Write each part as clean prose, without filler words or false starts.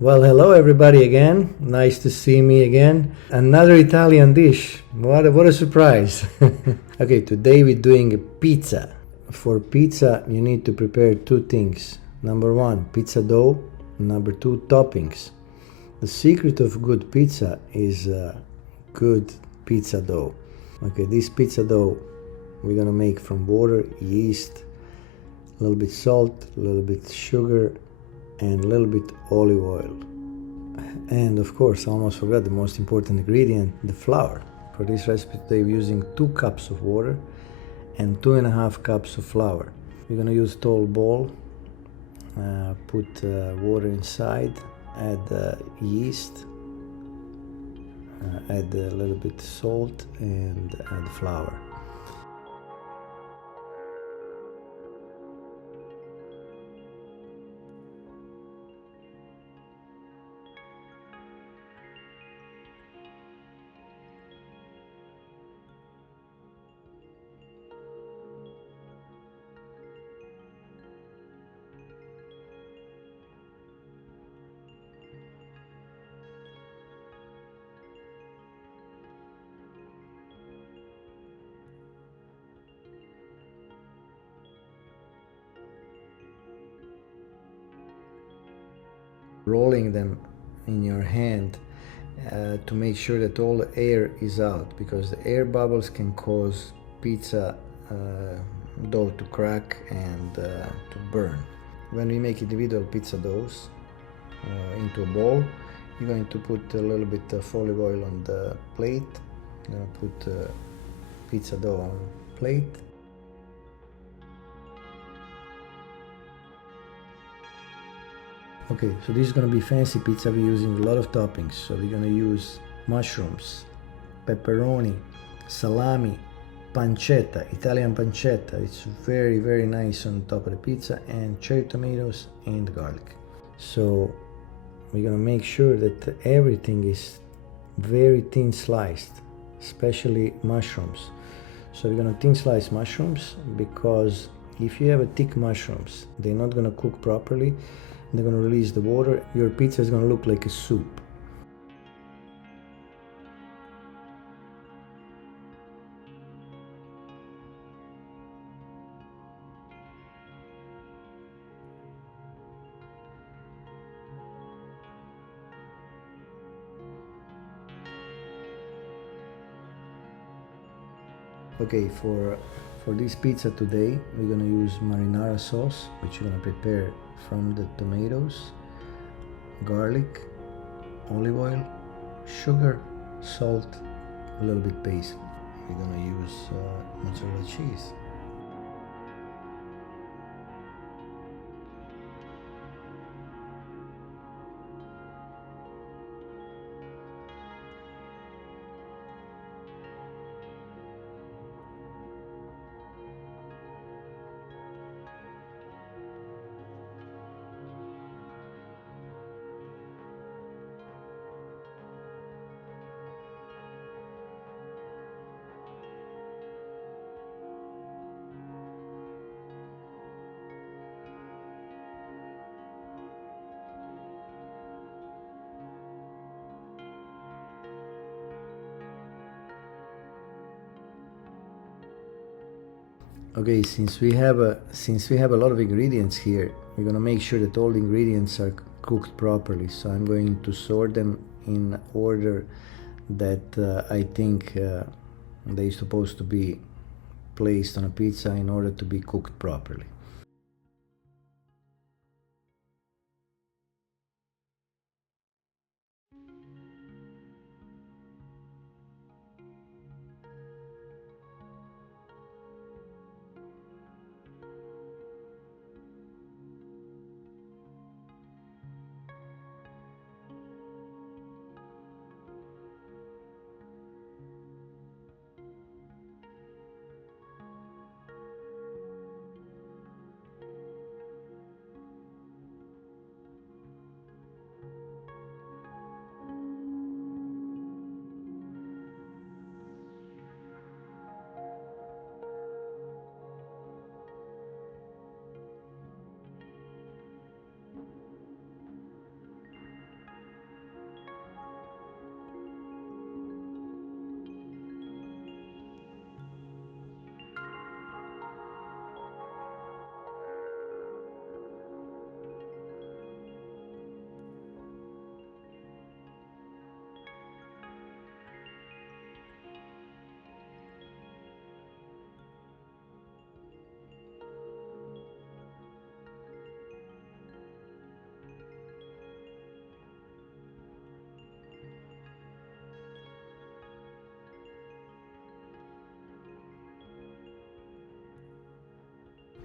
Well, hello everybody again. Nice to see me again. Another Italian dish. What a surprise. Okay, today we're doing a pizza. For pizza, you need to prepare two things. Number one, pizza dough. Number two, toppings. The secret of good pizza is good pizza dough. Okay, this pizza dough we're gonna make from water, yeast, a little bit salt, a little bit sugar, and a little bit olive oil. And of course, I almost forgot the most important ingredient, the flour. For this recipe today we're using 2 cups of water and 2.5 cups of flour. We're gonna use tall bowl, put water inside, add yeast, add a little bit salt, and add flour. Rolling them in your hand to make sure that all the air is out, because the air bubbles can cause pizza dough to crack and to burn. When we make individual pizza doughs into a bowl, you're going to put a little bit of olive oil on the plate. You're going to put pizza dough on the plate. Okay, so this is going to be fancy pizza. We're using a lot of toppings. So we're going to use mushrooms, pepperoni, salami, pancetta, Italian pancetta. It's very, very nice on top of the pizza, and cherry tomatoes and garlic. So we're going to make sure that everything is very thin sliced, especially mushrooms. So we're going to thin slice mushrooms, because if you have a thick mushrooms, they're not going to cook properly. They're going to release the water. Your pizza is going to look like a soup. Okay, for this pizza today, we're going to use marinara sauce, which we're going to prepare from the tomatoes, garlic, olive oil, sugar, salt, a little bit basil. We're going to use mozzarella cheese. Okay, since we have a lot of ingredients here, we're gonna make sure that all the ingredients are cooked properly. So I'm going to sort them in order that I think they're supposed to be placed on a pizza in order to be cooked properly.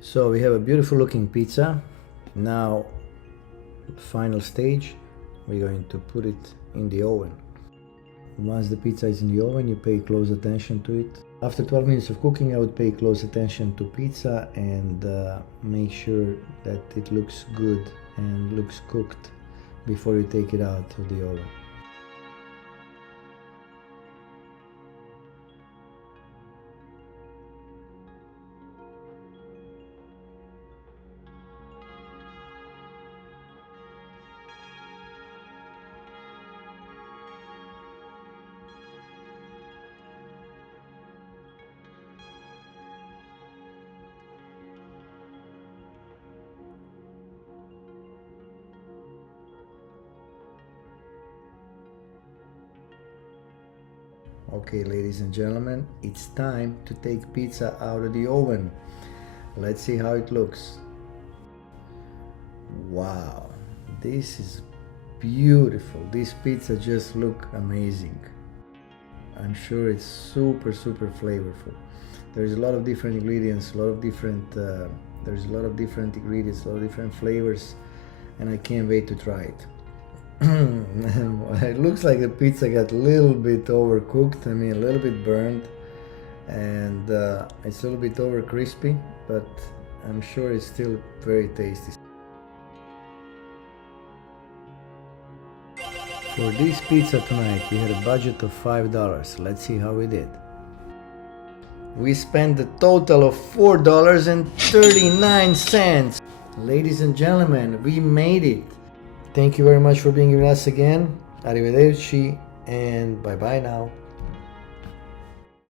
So we have a beautiful looking pizza. Now, final stage, we're going to put it in the oven. Once the pizza is in the oven, you pay close attention to it. After 12 minutes of cooking, I would pay close attention to pizza and make sure that it looks good and looks cooked before you take it out of the oven. Okay, ladies and gentlemen, it's time to take pizza out of the oven. Let's see how it looks. Wow, this is beautiful. This pizza just looks amazing. I'm sure it's super flavorful. There's a lot of different ingredients, there's a lot of different ingredients, a lot of different flavors, and I can't wait to try it. It looks like the pizza got a little bit overcooked, I mean a little bit burned, and it's a little bit over crispy, but I'm sure it's still very tasty. For this pizza tonight we had a budget of $5. Let's see how we did. We spent a total of $4.39. Ladies and gentlemen, we made it. Thank you very much for being with us again. Arrivederci and bye bye now.